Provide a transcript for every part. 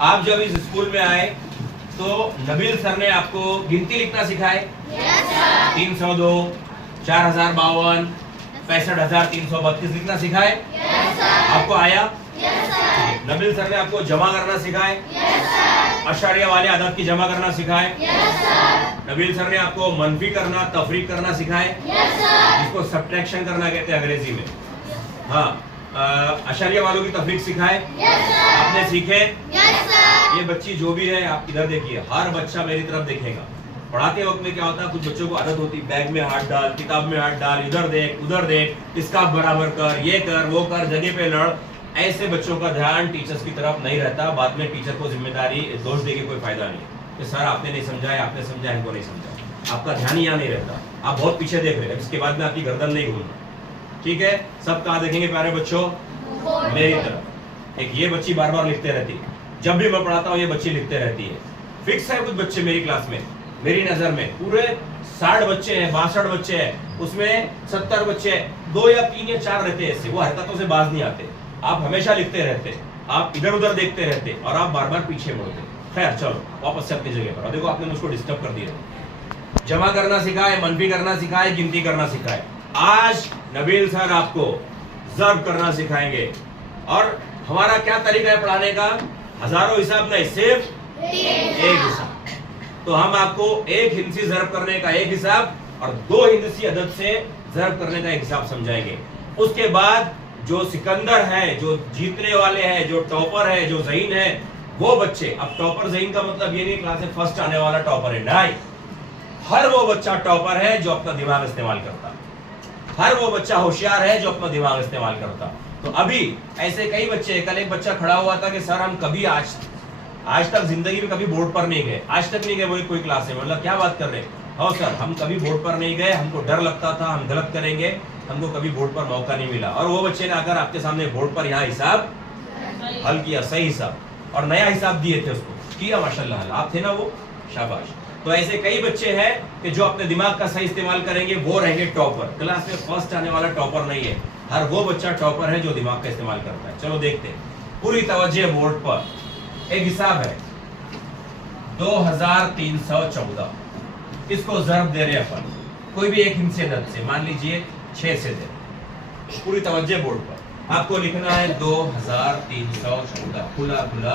आप जब इस स्कूल में आए तो नबील सर ने आपको गिनती लिखना सिखाए? 302, 4052, 65,332 लिखना सिखाए? आपको आया? नबील सर ने आपको जमा करना सिखाए? अशारिया वाले आदत की जमा करना सिखाए? नबील सर ने आपको मनफी करना, तफरीक करना सिखाए? जिसको सब्ट्रैक्शन करना कहते हैं अंग्रेजी में। हाँ, अशारिया वालों की तफरीक सिखाए? आपने सीखे? ये बच्ची जो भी है, आप इधर देखिए, हर बच्चा मेरी तरफ देखेगा। पढ़ाते वक्त में क्या होता है, कुछ बच्चों को आदत होती है बैग में हाथ डाल, किताब में हाथ डाल, इधर देख उधर देख, इसका बराबर कर, ये कर वो कर, जगह पे लड़। ऐसे बच्चों का ध्यान टीचर्स की तरफ नहीं रहता। बाद में टीचर को जिम्मेदारी दोष देके कोई फायदा नहीं कि सर आपने नहीं समझाया, आपने समझाया, इनको नहीं समझा। आपका ध्यान ही यहाँ नहीं रहता, आप बहुत पीछे देख रहे हैं। इसके बाद में आपकी गर्दन नहीं घूमना, ठीक है? सब कहाँ देखेंगे प्यारे बच्चों? मेरी तरफ। एक ये बच्ची बार बार लिखते रहती है, जब भी मैं पढ़ाता हूँ ये बच्ची लिखते रहती है। फिक्स है कुछ बच्चे मेरी क्लास में, मेरी नजर में पूरे 60 बच्चे हैं, 62 बच्चे हैं, उसमें 70 बच्चे 2 या 3 या 4 रहते हैं ऐसे, वो हरकतों से बाज नहीं आते। आप हमेशा लिखते रहते, आप इधर उधर देखते रहते और आप बार बार पीछे मुड़ते। खैर चलो वापस से अपनी जगह पर। और देखो आपने मुझको डिस्टर्ब कर दिया। जमा करना सिखाए, मनफी करना सिखाए, गिनती करना सिखाए। आज नबील सर आपको ज़र्ब करना सिखाएंगे। और हमारा क्या तरीका है पढ़ाने का? हजारों हिसाब नहीं, सिर्फ एक हिसाब। तो हम आपको एक हिंसी ज़र्ब करने का एक हिसाब और 2 हिंसी अदद से ज़र्ब करने का एक हिसाब समझाएंगे। उसके बाद जो सिकंदर है, जो जीतने वाले हैं, जो टॉपर है, जो ज़हीन है, वो बच्चे। अब टॉपर ज़हीन का मतलब ये नहीं क्लास में फर्स्ट आने वाला टॉपर है, नहीं। हर वो बच्चा टॉपर है जो अपना दिमाग इस्तेमाल करता, हर वो बच्चा होशियार है जो अपना दिमाग इस्तेमाल करता। तो अभी ऐसे कई बच्चे, कल एक बच्चा खड़ा हुआ था कि सर हम कभी आज तक जिंदगी में कभी बोर्ड पर नहीं गए, आज तक नहीं गए वो कोई क्लास में। मतलब क्या बात कर रहे हैं? हाँ सर, हम कभी बोर्ड पर नहीं गए, हमको डर लगता था हम गलत करेंगे, हमको कभी बोर्ड पर मौका नहीं मिला। और वो बच्चे ने आकर आपके सामने बोर्ड पर यहाँ हिसाब हल किया, सही हिसाब, और नया हिसाब दिए थे उसको, किया माशाल्लाह। आप थे ना वो, शाबाश। तो ऐसे कई बच्चे हैं कि जो अपने दिमाग का सही इस्तेमाल करेंगे वो रहेंगे टॉपर। क्लास में फर्स्ट आने वाला टॉपर नहीं है, हर वो बच्चा टॉपर है जो दिमाग का इस्तेमाल करता है। चलो देखते हैं, पूरी तवज्जो बोर्ड पर। एक हिसाब है 2314, इसको ज़र्ब दे रहे अपन, कोई भी एक हिंसे अदद से, मान लीजिए 6 से दे। पूरी तवज्जो बोर्ड पर आपको लिखना है 2314, खुला खुला,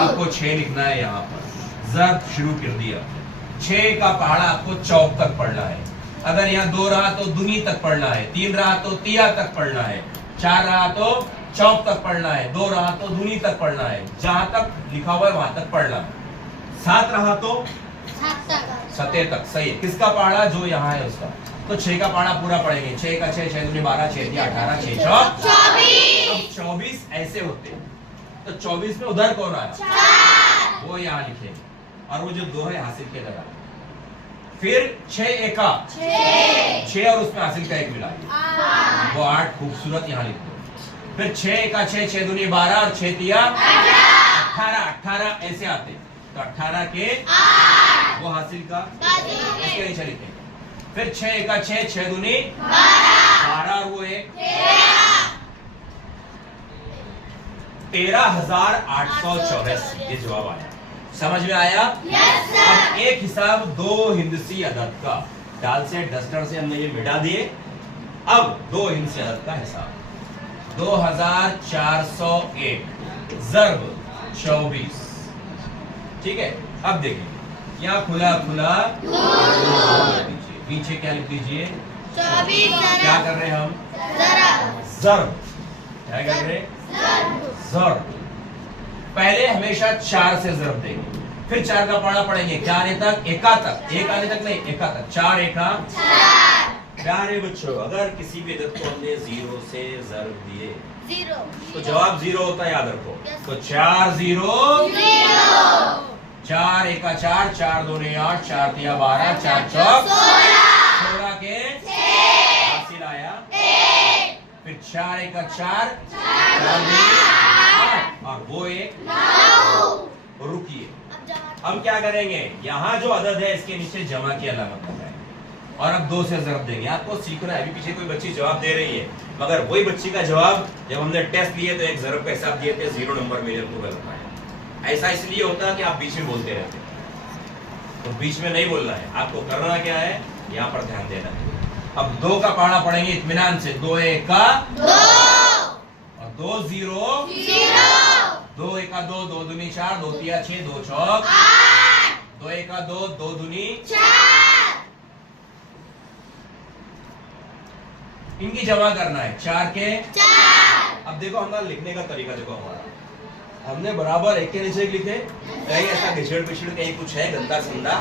आपको 6 लिखना है यहाँ पर। ज़र्ब शुरू कर दिया, 6 का पहाड़ा आपको चौक तक पढ़ना है। अगर यहाँ 2 रहा तो दुनी तक पढ़ना है, 3 रहा तो तिया तक पढ़ना है, 4 रहा तो चौक तक पढ़ना है, 2 रहा तो दुनी तक पढ़ना है, जहां तक लिखा हुआ है वहां तक पढ़ना है। 7 रहा तो 7 तक, सही है। किसका पहाड़ा? जो यहाँ है उसका। तो 6 का पहाड़ा पूरा पढ़ेंगे। 6 का 6, 6 दूनी 12, 6 तिया 18, 6 चौक 24। अब 24 ऐसे होते हैं, तो 24 में उधर कौन आया? वो यहाँ लिखेंगे, और वो जो 2 है हासिल के लगा। फिर 6 एका 6 और उसमें हासिल का 1 मिला, वो 8, खूबसूरत यहाँ लिख दो। फिर 6 एका 6, 6 दूनी 12 और 6 तिया 18 ऐसे आते। तो 18 के 8, वो हासिल का इसके नीचे लिखेंगे। फिर 6 एका 6, 6 दूनी 12 और वो 1 13,884। ये जवाब आया, समझ में आया? yes, अब एक हिसाब 2 हिंदसी अदद का, डाल से डस्टर से हमने ये मिटा दिए। अब 2 हिंदसी अदद का हिसाब 2401 ज़र्ब 24, ठीक है? अब देखिए यहाँ खुला खुला, पीछे क्या लिख दीजिए? 24। क्या कर रहे हैं हम? ज़र्ब। क्या कर रहे हैं? ज़र्ब। पहले हमेशा 4 से ज़र्ब देंगे, फिर 4 का पढ़ा पढ़ेंगे, क्या आने तक? एका तक, एक आने तक नहीं, एका तक। 4 एका 4। प्यारे बच्चों, अगर किसी भी अदद को हमने 0 से ज़र्ब दिए 0, तो जवाब 0 होता है, याद रखो। तो 4 0 0, 4 एका 4, 4 दूनी 8, 4 तिया 12, 4 चौक 16 के 6 हासिल आया 1। फिर 4 एका 4, 4 दूनी 8 और वो 1 9। रुकिए, हम क्या करेंगे? यहाँ जो अदद है इसके नीचे जमा की अलामत लगाएंगे और अब 2 से ज़र्ब देंगे। आपको सीखना है। अभी पीछे कोई बच्ची जवाब दे रही है, मगर वही बच्ची का जवाब जब हमने टेस्ट लिए तो एक ज़र्ब का हिसाब दिए थे, 0 नंबर मिले, उनको गलत आया। ऐसा इसलिए होता है कि आप बीच में बोलते रहते हैं, तो बीच में नहीं बोलना है, आपको करना क्या है, यहाँ पर ध्यान देना है। अब 2 का पढ़ना पड़ेंगे इत्मीनान से। 2 1 का 2 और 2 0 2 1 का 2 2 दूनी 4 2 3 6 2 चौक 2 1 का 2 2 दूनी 4। इनकी जमा करना है 4 के 4। अब देखो हमारा लिखने का तरीका देखो, हमारा हमने बराबर एक के नीचे एक लिखे, कहीं ऐसा घिसड़ पिछड़ कहीं कुछ है गंदा संदा।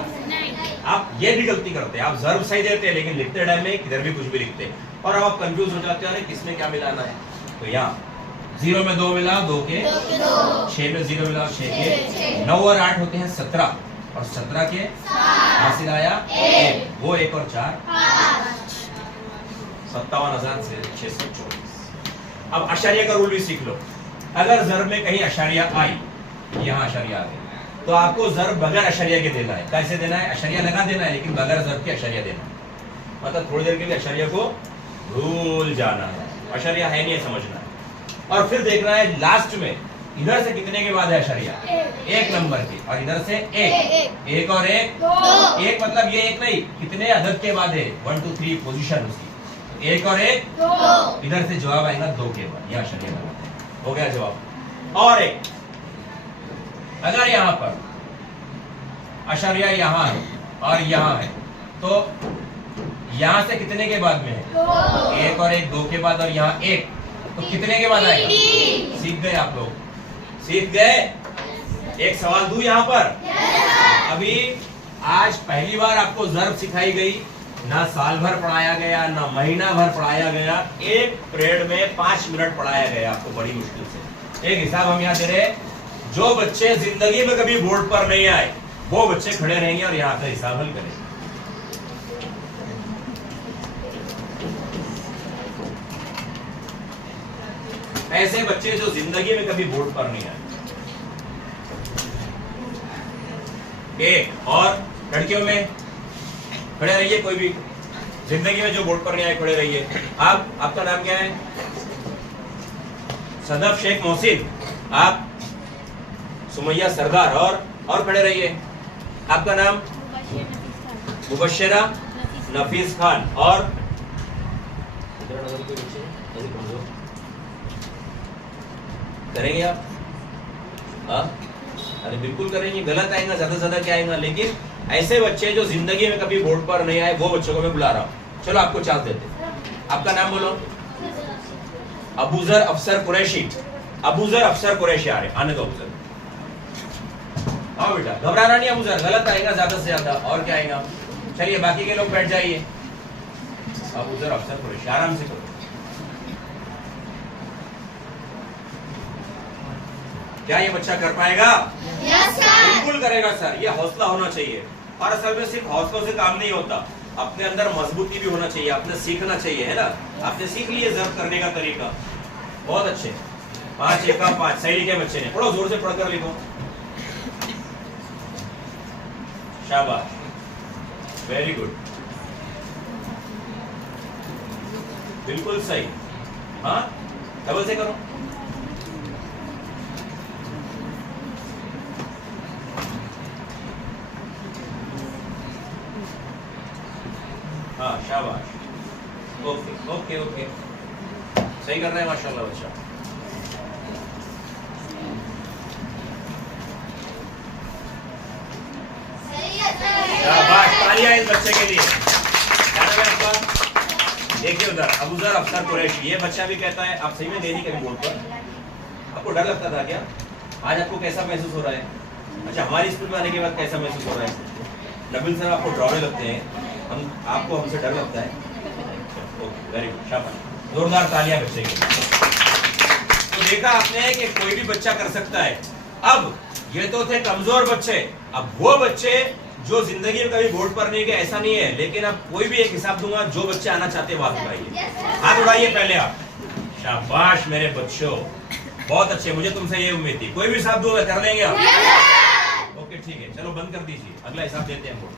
आप ये भी गलती करते हैं, आप जर्ब सही देते हैं लेकिन लिखते टाइम में इधर भी कुछ भी लिखते हैं और अब आप कंफ्यूज हो जाते हैं किसमें क्या मिलाना है। तो यहाँ 0 में 2 मिला 2 के 6 में 0 मिला 6 के 9 और 8 होते हैं 17 और 17 के हासिल आया 1, वो 1 और 4 57,624। अब अशारिया का रूल भी सीख लो। अगर जर्ब में कहीं अशारिया आई, यहाँ अशारिया आ गई, तो आपको जर्ब बगैर अशारिया के देना है। कैसे देना है, अशारिया लगा देना है लेकिन बगैर जर्ब के अशारिया देना है। मतलब थोड़ी देर के लिए अशारिया को भूल जाना है, अशारिया है नहीं समझना है। और फिर देखना है लास्ट में इधर से कितने के बाद है अशारिया, 1 नंबर के, और इधर से 1 और 1 1 मतलब ये 1 नहीं, कितने अदद के बाद है, 1 2 3 पोजीशन उसकी, 1 और 1 इधर से जवाब आएगा 2 के बाद, यह अशारिया लगाते हैं। हो गया जवाब। और एक अगर यहाँ पर अशरिया यहाँ है और यहाँ है, तो यहाँ से कितने के बाद में है, 1 और 1 2 के बाद, और यहाँ 1 तो कितने के बाद आएगा। सीख गए आप लोग, सीख गए। एक सवाल दूं यहाँ पर, अभी आज पहली बार आपको जर्ब सिखाई गई, ना साल भर पढ़ाया गया ना महीना भर पढ़ाया गया, एक पीरियड में 5 मिनट पढ़ाया गया आपको बड़ी मुश्किल से। एक हिसाब हम यहाँ दे रहे, जो बच्चे जिंदगी में कभी बोर्ड पर नहीं आए वो बच्चे खड़े रहेंगे और यहाँ का हिसाब हल करेंगे। ऐसे बच्चे जो जिंदगी में कभी बोर्ड पर नहीं आए। एक और लड़कियों में खड़े रहिए, कोई भी जिंदगी में जो बोर्ड पर नहीं आए खड़े रहिए। आप, आपका नाम क्या है, सदफ शेख मोहसिन, आप सुमैया सरदार, और खड़े रहिए। आपका नाम मुबश्शिरा नफीस खान, और करेंगे आप? अरे बिल्कुल करेंगे, गलत आएगा ज्यादा से ज्यादा क्या आएगा, लेकिन ऐसे बच्चे जो जिंदगी में कभी बोर्ड पर नहीं आए वो बच्चों को मैं बुला रहा हूँ। चलो आपको चांस देते। आपका नाम बोलो। अबूजर अफसर कुरैशी, अबूजर अफसर कुरैशी आ रहे, आने दो अबूजर। आओ बेटा, घबराना नहीं अबूजर, गलत आएगा ज्यादा से ज्यादा, और क्या आएगा। चलिए बाकी के लोग बैठ जाइए। अबूजर अफसर कुरैशी, आराम से करो। क्या ये बच्चा कर पाएगा? Yes sir. बिल्कुल करेगा सर, ये हौसला होना चाहिए। और असल में सिर्फ हौसलों से काम नहीं होता, अपने अंदर मजबूती भी होना चाहिए, आपने सीखना चाहिए, है ना। आपने सीख लिए जर्ब करने का तरीका, बहुत अच्छे। 5 1 का 5 सही लिखे बच्चे ने, थोड़ा जोर से पढ़कर लिखो। शाबाश, वेरी गुड, बिल्कुल सही। हाँ, डबल से करो। हाँ शाबाश, ओके ओके ओके, सही कर रहे हैं माशाल्लाह बच्चा। शाबाश, तालियां इस बच्चे के लिए। क्या नाम है आपका? देखिए उधर, अबूजर अफसर कुरैशी। ये बच्चा भी कहता है, आप सही में देनी कभी बोर्ड पर, आपको डर लगता था क्या? आज आपको कैसा महसूस हो रहा है? अच्छा, हमारी स्कूल में आने के बाद कैसा महसूस हो रहा है? नबील सर आपको डरावने लगते हैं, हम आपको हमसे डर लगता है? ओके, वेरी गुड, शाबाश, जोरदार तालियां बच्चे के लिए। तो देखा आपने कि कोई भी बच्चा कर सकता है। अब ये तो थे कमजोर बच्चे, अब वो बच्चे जो जिंदगी में कभी बोर्ड पर नहीं गए, ऐसा नहीं है, लेकिन अब कोई भी एक हिसाब दूंगा, जो बच्चे आना चाहते हैं हाथ उठाइए, हाथ उठाइए पहले आप। शाबाश मेरे बच्चों, बहुत अच्छे, मुझे तुमसे ये उम्मीद थी। कोई भी हिसाब दूंगा, कर लेंगे आप? ओके ठीक है, चलो बंद कर दीजिए, अगला हिसाब देते हैं।